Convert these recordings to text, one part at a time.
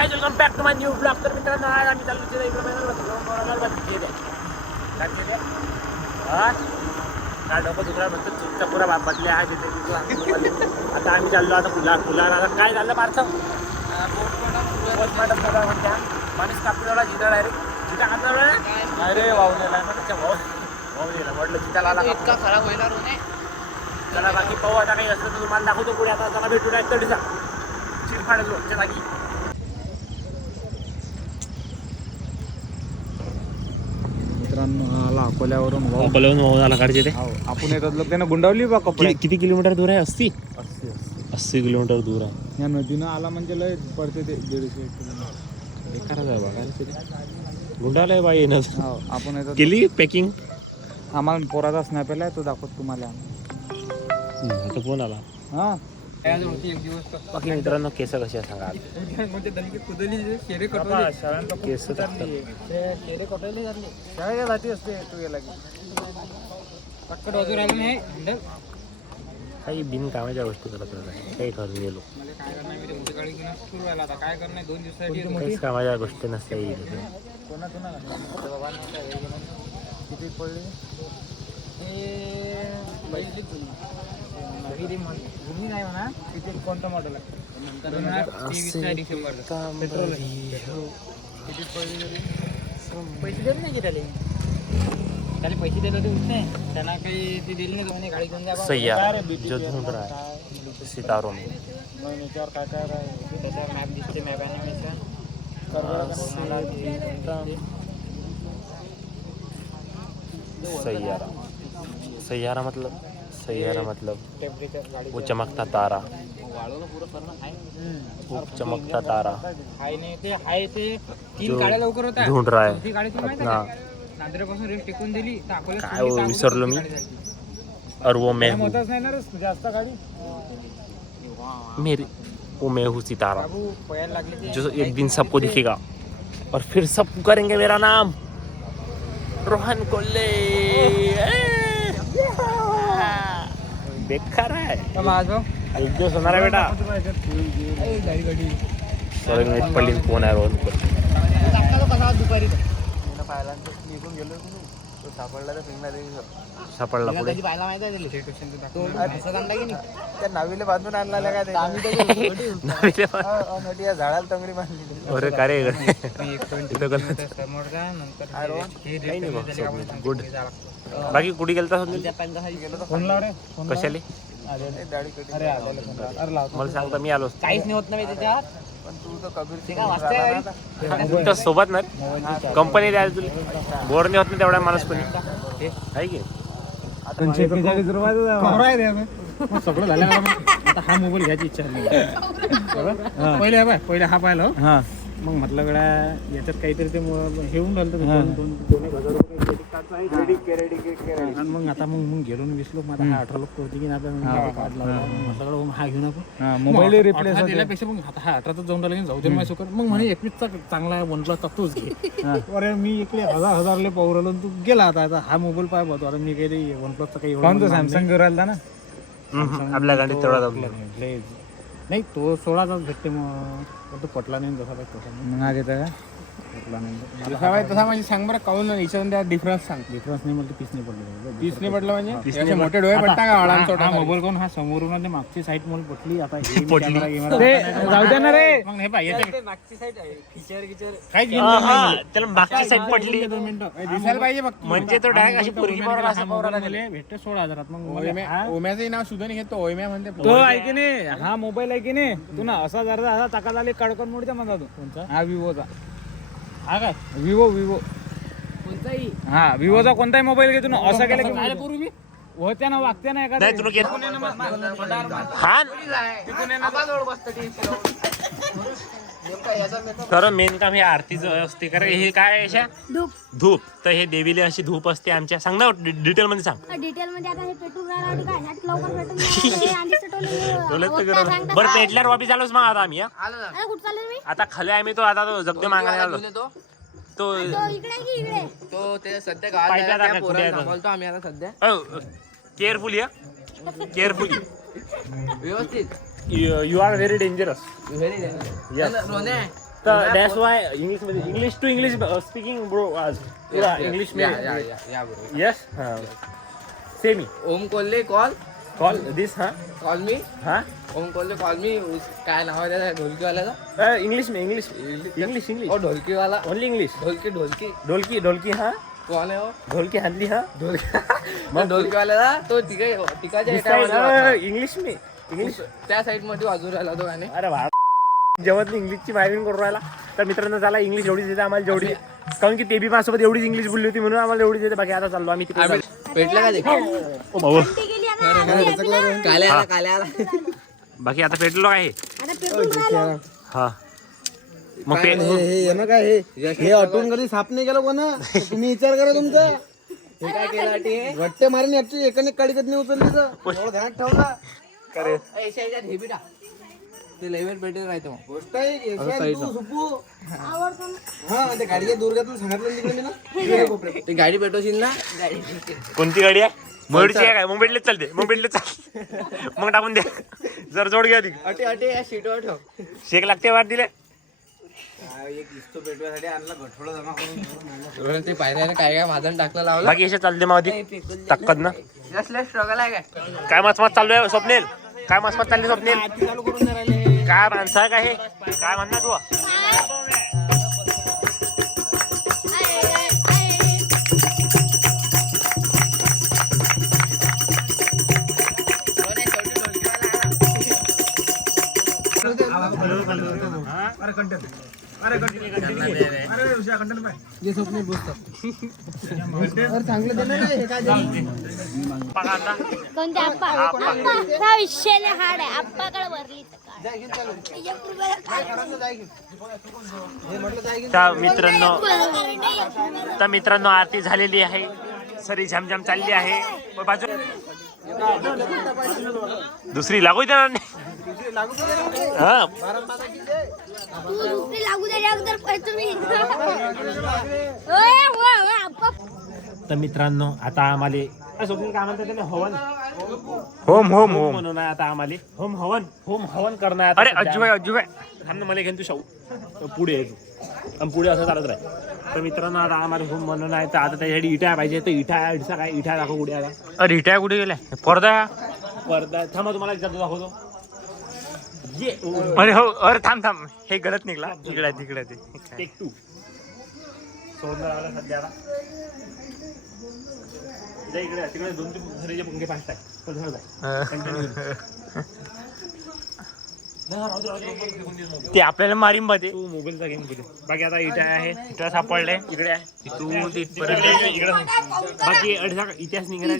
Guys welcome back to my new blog. तर मित्रांनो आज आम्ही चाललो तिथे इकडे काय डोकं दुसरा म्हणतो चुपचा पुरा बदले आहे तिथे. आता आम्ही चाललो आता फुला आता काय झालं पार्थ पोस्टमार्टम करा म्हणत्या माणूस कापलेला जिता डायरेक्ट जिता कापलेला अरे वावलेला वावलेला म्हटलं जिताला आला इतका खराब होईल चला बाकी पाहू आता काही असलं तर तुम्हाला दाखवतो पुढे. आता चला भेटू डायरेक्ट तडीचा चिरफाड रोडच्या जागी. मित्रांनो आला अकोल्यावरून वाहून आला काढचे ते आपण येतात लोक त्यानं गुंडावली बा कपडे. किती किलोमीटर दूर आहे? 80 80 किलोमीटर दूर आहे. या नदीनं आला म्हणजे लय पडते ते 150 किलोमीटर. बेकारच आहे बघा गुंडाला आहे बाई येणं. हो आपण येतात केली पॅकिंग. आम्हाला पोराचा स्नॅप आलाय तो दाखवतो तुम्हाला. आता फोन आला. हा बाकी मित्रांनो केस कसे आहे सांगा. केस जाती असते तू गेला की काही बिनकामाच्या गोष्टी करत नाही. काही करून गेलो काहीच कामाच्या गोष्टी नसते. किती पडले भूमी नाही म्हणा. किती कोणतं मॉडेल आहे? पेट्रोल किती पडले? पैसे देत नाही की त्याला पैसे दिले होते उठणे त्यांना काही ते दिली नाही गाडी घेऊन जा सय्या जो ढूंढ रहा है सितारों में. याच्यावर काय काय राहील त्याच्यावर मॅप दिसते मॅप ॲनिमेशन सैयारा मतलब वो चमकता तारा. वो चमकता तारा तीन गाड्या लवकर होत्या. ढूंढ रहा ती है गाडी तुम्ही अपना. नांदेडपासून रेस टिकून दिली तर अकोल्यात काय वो विसरलो मी. और वो मैं हूँ होतच नाही ना रे जास्त गाडी. मैं हूँ सितारा बाबू पयाला लागली जो एक दिन सबको दिखेगा और फिर सब पुकारेंगे मेरा नाम रोहन कोल्हे. बेकार आहे एक दिवस होणार आहे बेटा. सॉरी मी पडली फोन आहे रोहन कोल्हे. दुपारी निघून गेलो तो सापडला तर फिरणार सापडला पुढे पाहायला माहिती आहे त्या नावीला बांधून आणला काय नटी झाडाला तंगडी बांधली. अरे का रे समोर जा नंतर गुड. बाकी कुठे गेलता कशाले मला सांगता मी आलो काहीच नाही होत नाही त्याच्यात. पण तू तर कबीर तुमच्या सोबत नाही कंपनी द्यायला तुला बोर नाही होत नाही तेवढा माणूस कोणी आहे की. सगळं झालं आता हा मोबाईल घ्यायची इच्छा नाही. पहिले हा पाहिलं मग म्हटलं गड्या याच्यात काहीतरी ते हे होऊन राहिलं आणि मग आता मग गेलो विसलो मग आता 18 लोक होती की म्हटलं हा घेऊन आपण मोबाईल रिप्लेस दिल्यापेक्षा मग आता हा 18 जाऊन राहिला जाऊ दे माझ्या सोबत. मग म्हणे 21चा चांगला आहे OnePlus तूच घे. अरे मी इकडे हजारले पाहू राहिलो तू गेला आता हा मोबाईल पाय पाहतो. आता मी काही OnePlus काही सॅमसंग घेऊन राहिला ना आपल्या गाडीत तेवढा नाही तो 16चाच भेटते मग तो पटला नाही जसा पाहिजे तसा मग घेता का पटला नाही तसा म्हणजे सांग बरं काऊन याच्यामध्ये डिफरन्स सांग. डिफरन्स नाही म्हणजे पीस नाही पडलं. पीस नाही पडलं म्हणजे मोठे डोळे पडता का मोबाईल कोण हा समोरून मागची साईड मला पटली. आता जाऊ द्या ना रे मग हे पाहिजे मागची साईड आहे फीचर गिचर काहीच त्याला मागची साईड पडली दिसायला पाहिजे फक्त. म्हणजे तो डायरेक्ट अशी पोरगी बरोबर असं पोराला भेटते 16,000 मग ओम्याचं नाव सुद्धा नाही घेतो ओम्या म्हणते तो आहे की नाही हा मोबाईल आहे की नाही तू ना असा जरा असा टाका झाले कडकन मोडते म्हणता तू कोणता हा विवोचा. हा काय विवो कोणताही हा विवोचा कोणताही मोबाईल घेतो ना असं केलं की करू मी होत्या ना वागते ना नाही तुला घेत हा तर मेन काम हे आरतीचं असते कारण हे काय अशा धूप तर हे देवीले अशी धूप असते आमच्या. सांग ना डिटेल मध्ये सांग. डिटेल मध्ये आता हे पेट्रोल राहिला काय ह्यात लवकर पेट्रोल बरं पेटल्यावर वापस आलोच मग आता आम्ही कुठं चालले मी आता खाली आम्ही तो आता तो जगदे मागायला आलो तो इकडे की इकडे तो ते सध्या गावात बोलतो आम्ही आता सध्या केअरफुल या केअरफुल व्यवस्थित यू आर व्हेरी डेंजरस. रोने तर दॅट्स वाय इंग्लिश मध्ये English to English speaking bro आज पुरा इंग्लिश में यस हां सेमी ओम कोल्हे कॉल दिस हां कॉल मी हां ओम कोल्हे कॉल मी काय नाव आहे त्याचा ढोलकीवाल्याचा इंग्लिश में इंग्लिश ओ ढोलकीवाला ओनली इंग्लिश ढोलकी ढोलकी हां कौन है वो ढोलकी हानली हां मग ढोलकीवाल्याला तो टिकाच्या एका इंग्लिश में इंग्लिश त्या साईड मध्ये वाजून राहिला तो गाणे अरे वा जेव्हा इंग्लिशची मायविंग करून राहिला तर मित्रांनो झाला इंग्लिश एवढीच येते आम्हाला जेवढी कारण की ते बी माझ्यासोबत एवढीच इंग्लिश बोलली होती म्हणून आम्हाला एवढीच येते बाकी आता चाललो आम्ही तिकडे भेटलं का ते ओ भाऊ ती गेली आता. काल्या बाकी आता पेटलो आहे आता पेटून राहिलो. हा मग पे हे ना काय हे अटून कधी साफ नाही केलं कोणा तुम्ही विचार करा तुमचा हे काय केलं वट्टे मारून याची एकाने काळी कधी नाही उचलली तर ध्यानात ठेवला करे ते लेवल भेटेल राहतो गोष्ट आहे सुपू आवडतो ना. हा त्या गाडीच्या दुर्गातून सांगितलं तिकडे मी ना ते गाडी पेटवशील ना कोणती गाडी आहे मोडची आहे काय मग भेटलेच चालते मग भेटलेच चालते मग टाकून द्या जर जोड घ्या ती अटे या सीटवर ठेव शेक लागते वाट दिले एक दिसतो पेटवासाठी आणला गठोडा जमा करून ते पायऱ्याने काय भाजण टाकलं लावलं बाकी असे चालते मावती ताकद ना जसले स्ट्रगल आहे काय मस्त चालू आहे स्वप्नेल काय मस्त चालली स्वप्नेल चालू करून नाही राहिले काय माणसं आहे का हे काय म्हणणार तू कोणते आप्पा हा विषय हाड आहे आप्पाकडे भरली तर मित्रांनो आरती झालेली आहे सरी झमझम चालली आहे बाजू दुसरी लागू देणार नाही हा तू दुसरी लागू दे अगोदर पैसे मी आप्पा तर मित्रांनो आता आम्हाला स्वप्नील काय म्हणतात त्याला हवन होम होम होम म्हणून आहे आता आम्हाला होम हवन करणं आहे अरे अज्जूबाई थांब ना मला घेऊन तू शाहू पुढे येतो आणि पुढे असं चालत राहील तर मित्रांनो आता आम्हाला होम म्हणून आहे तर आता त्याच्यासाठी इटा पाहिजे तर इटा काय इटा दाखव कुठे आता अरे इटा कुठे गेलाय पडदा थांबा तुम्हाला एकदा दाखवतो ये अरे हो अरे थांब हे गलत निघला तिकडे ते टेक 2 सोडणार आला सध्या आता इकडे तिकडे 2-3 घरीचे पंखे पाच ते आपल्याला मारीम मध्ये तू मोबाईलचा गेम कुठे बाकी आता इटा आहे इटा सापडले इकडे आहे तू तिथपर्यंत इकडे बाकी इतिहास निघाला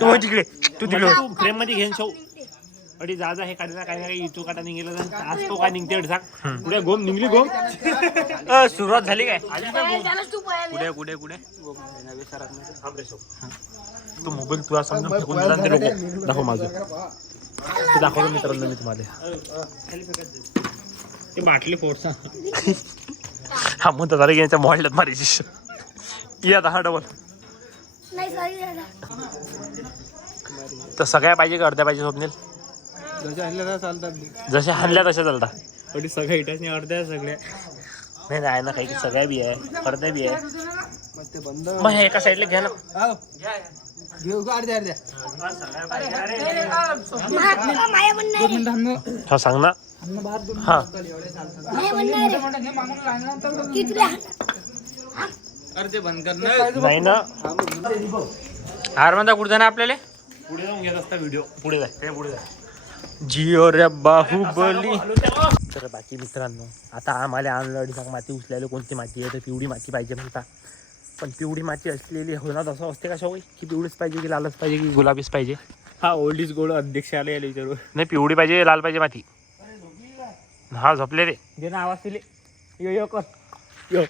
तू तिकडे तू फ्रेम मध्ये घेऊन शो अडी जा हे काढला काय नाही इथू काटा निघेला आज तो काय निघते अडसाक पुढे गोम निघली गोम सुरुवात झाली काय कुठे तू मोबाईल तुला समजून फेकून दिला ते लोक दाखव माझं ते दाखवलं मित्रांनो मी तुम्हाला ते बाटली फोडसा हा म्हणतो जरा घ्यायच्या मोबाईलात मारायची या 10 डबल नाही सॉरी तर सगळ्या पाहिजे का अर्ध्या पाहिजे स्वप्नील जसे हाणल्या तशा चालतात पण सगळ्या इटाच नाही अर्ध्या सगळ्या नाही आहे ना काही सगळ्या बी आहे अर्ध्या बी आहे मग हे एका साईडला घ्या ना हा सांग ना हा नाही ना आरमंदा कुठं ना आपल्याला पुढे जाऊन घेत असता व्हिडिओ पुढे जाय जिओ रे बाहुबली तर बाकी मित्रांनो आता आम्हाला आणलं अडीसाक माती उचलायला कोणती माती आहे तर पिवळी माती पाहिजे म्हणता पण पिवळी माती असलेली होणार असं असते का सवय की पिवळीच पाहिजे की लालच पाहिजे की गुलाबीच पाहिजे हा ओल्ड इज गोल्ड अध्यक्ष आले याला विचारू नाही पिवळी पाहिजे लाल पाहिजे माती हा झोपले रे दे ना आवाज दिले यो कर यो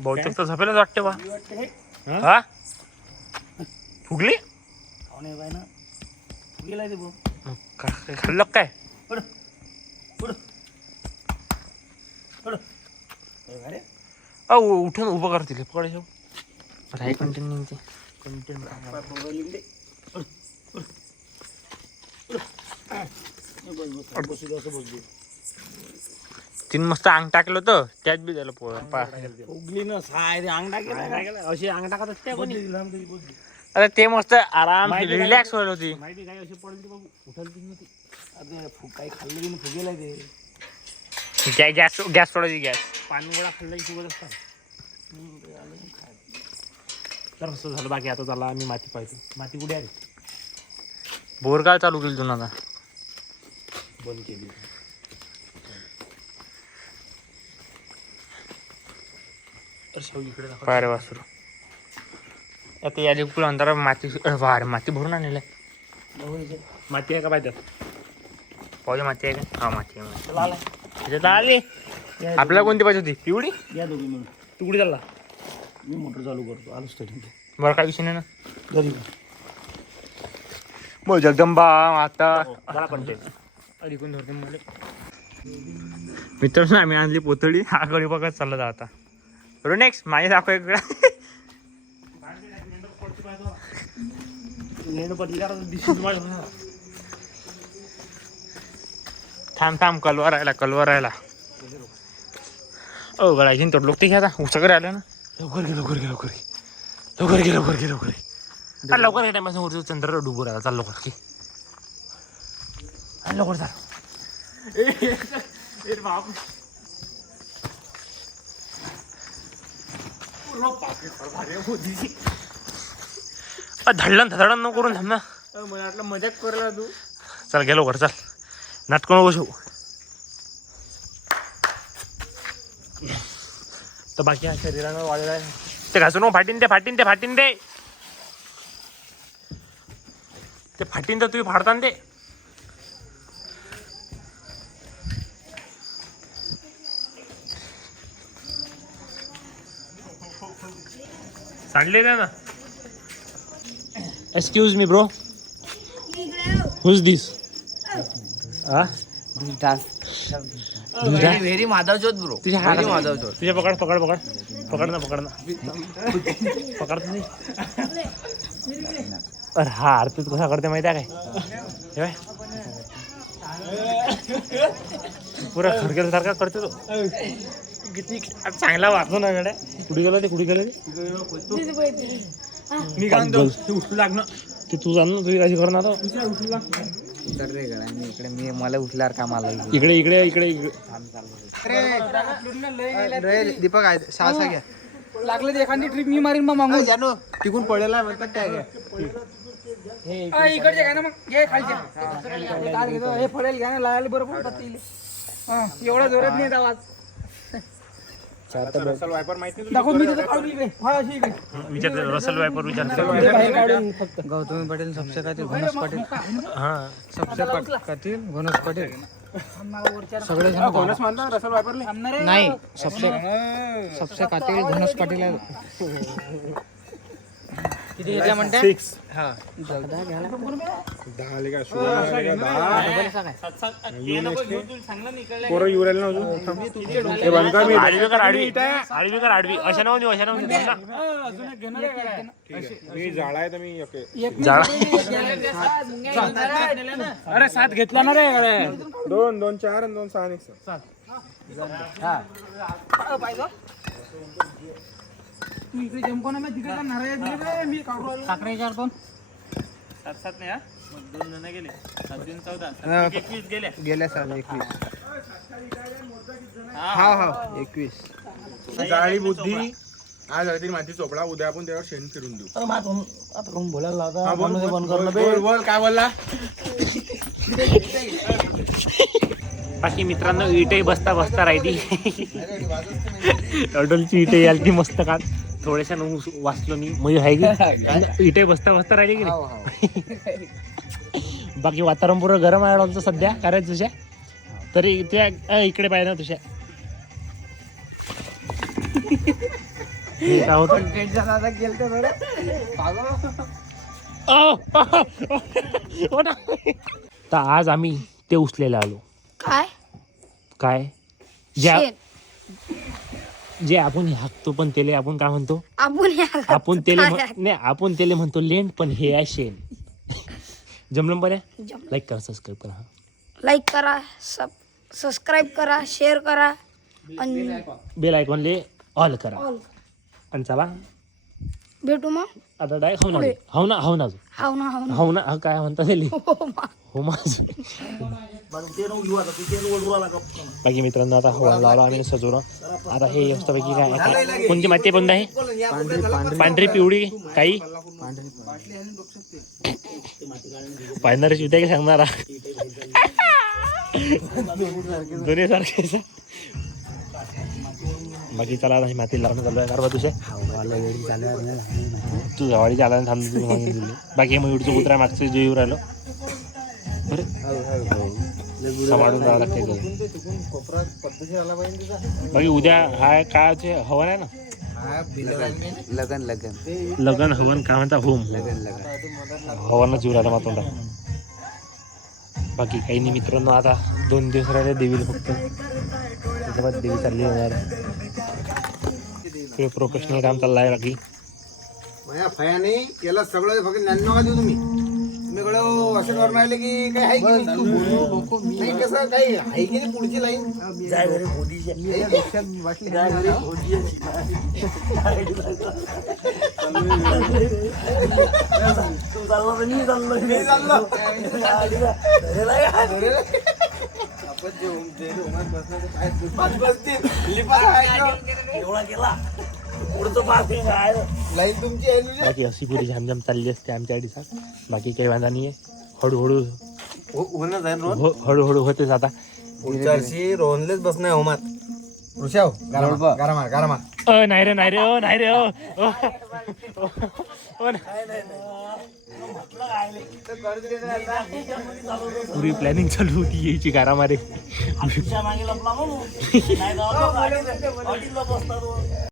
बहुतेक तर झोपेलाच वाटते बा हा फुगली काय खाल्लं काय उठून उभं करतील पकडे कंटेंट निघते कंटेंट तीन मस्त अंग टाकलं होतं त्यात बी झालं उगली ना साय अंग टाकेल अशी अंग टाकत असते कोणी अरे ते मस्त आराम रिलॅक्स होईल होती. माहिती काय अशी पडली बाबू उठल ती नव्हती. अरे काही खाल्लं की फुगेला ते गॅस सोडायची गॅस. पाणी गोळा खाल्ला की फुगत असतात. तर असं झालं. बाकी आता झाला आम्ही माती पाहिजे. माती कुठे आली बोरगाळ चालू केली तुला आता बंद केली. तर शेव इकडे दाखव. पाय रे वासरू आता या कुल अंतरा माती वार माती भरून आणलेलं आहे. माती आहे का पाहिजे पाहिजे माती आहे का? हा माती आहे. लाल त्याच्यात आली. आपल्याला कोणती पाहिजे होती? पिवळी. या दोघी मिळून तू कुठे चालला? मी मोटर चालू करतो. आलो स्टेडियम बरं काय विषय नाही ना. घरी मग जगदंबा आता मला पण ते अडकून धरते मला. मित्रांनो आम्ही आणली पोतळी. हा गडी बघत चालला जा आता. नेक्स्ट माझे दाखव एक वेळा. थांब कलवा राहिला. ओ गळायची तोड लोक ते घ्या आता उचकर आलं ना. लवकर घे लवकर घे टाइम वरती चंद्र डुबू राहिला. चाल लवकर की लवकर चाल. धडण नको करून थांब ना. मला वाटलं मजाक करला तू. चल गेलो वर चल. नाटक नको शिव. तर बाकी हा शरीरानं वाढलेला आहे. ते घासून फाटीन ते फाटीन तर तुम्ही फाडताना ते. सांडले ना. Excuse me bro. Who's this? Very Madhavjot bro. तुझ्या हात माधवजोत. तुझ्या पकड ना. पकड नाही. अरे हा आरती कसा करते माहिती आहे काय? पुरा खडकेल सारखा करते तो. किती चांगला वाचतो ना गड्या. कुठे गेला ते मी काय म्हणतो उचलू लागणं. ते तू जाण ना. तुझी काळजी करणार. तर रे गड्या मी इकडे मला उठल्यावर कामाला इकडे दीपक आहे सहा घ्या. लागलं तर एखादी ट्रिप मी मारीन मग मागून जानो. तिकून पडेला म्हणतात काय इकडचे घ्या ना मग. घे खालच्या हे पडेल घ्या ना. लागायला बरोबर पडतात. एवढा जोरात नाही आवाज. रसल वायपर माहिती दाखव. मी तिथे काढून इकडे. हा अशी इकडे विचारते. रसल वायपर विचारते. गौतमी पाटील सबसे कातील घनस पाटील. हा सबसे कातील घनस पाटील. सगळे जण घनस मानता रसल वायपरले नाही. सबसे कातील घनस पाटील आहे. किती घेतल्या म्हणते? 6. हा 10 आले का? आडवी अशा नव्हती. मी जाळा आहे तर मी अरे 7 घेतला ना रे. 2 2 4 आणि 2 6 7. तू इकडे जमको ना. मी तिकडे नारळ दिले मी काढू आलो. साखरे 4 2 7 नाही. मग 2 जण गेले. 7 2 14 21 गेल्या सर 21. हा 21. जाळी बुद्धी आज हळदी माती चोपडा. उद्या आपण त्यावर शेण फिरून देऊ. आता कोण बोलायला लावता. बंद करणं बोल काय बोलला. बाकी मित्रांनो इटे बसता राहिली. अडलची इटे याल ती मस्त का थोड्याशा वाचलो मी. मयूर आहे की इटे बसता राहिली की नाही. बाकी वातावरण पुरं गरम आहे आमचं सध्या. कारण तुझ्या तरी त्या इकडे पाहिजे ना तुझ्या काय होतं. तर आज आम्ही ते उचलेला आलो. काय जे आपण हाकतो पण त्याला आपण काय म्हणतो. आपण त्याला म्हणतो लेंड. पण हे आहे शेण. जमलं बरं. लाईक करा सबस्क्राईब करा. लाईक करा, सबस्क्राईब करा, शेअर करा आणि बेल आयकॉनले ऑल करा आणि चला भेटू मग. आता डायरेक्ट हो ना काय म्हणता त्याला हो माझ. बाकी मित्रांनो आता हवा लावला आम्ही सजवलं. आता हे मस्तपैकी काय कोणती माती बंद आहे, पांढरी पिवळी काही पाहणारी शिवते का सांगणारा दोन्ही सारखे. बाकी चला आता माती लावून चालू आहे कारण तुझ्या तू गावाडी चालायला थांबतो. बाकी मयूरचं कुत्रा मागचं जे येऊ राहिलो सांभाळून जावं लागते. बाकी उद्या हा काय हवन आहे ना, लगन हवन काय म्हणता होम हवाना जीव राहिला मला तोंडा. बाकी काही नाही मित्रांनो, आता 2 दिवस राहिले देवीला फक्त, त्याच्या बाद देवी चालली होणार. प्रोफेशनल काम चाललं आहे. बाकी माझ्या फयाने केला सगळं फक्त 99 देऊ तुम्ही कडं असे करून राहिले की काय आहे की नाही, कसं काही आहे की नाही पुढची लाईन लाईन तुमची आहे. बाकी अशी पुरी झामझाम चालली असते आमच्या आडीचा. बाकी काही वांधा नाही आहे. हळूहळू हळूहळू होतेच. आता पुढच्या वर्षी रोहनलेच बसणार होमात ऋषव गारामार नाही रे नाही रे ओ नाही रे ओ पुरी प्लॅनिंग चालू होती यायची गारामारे.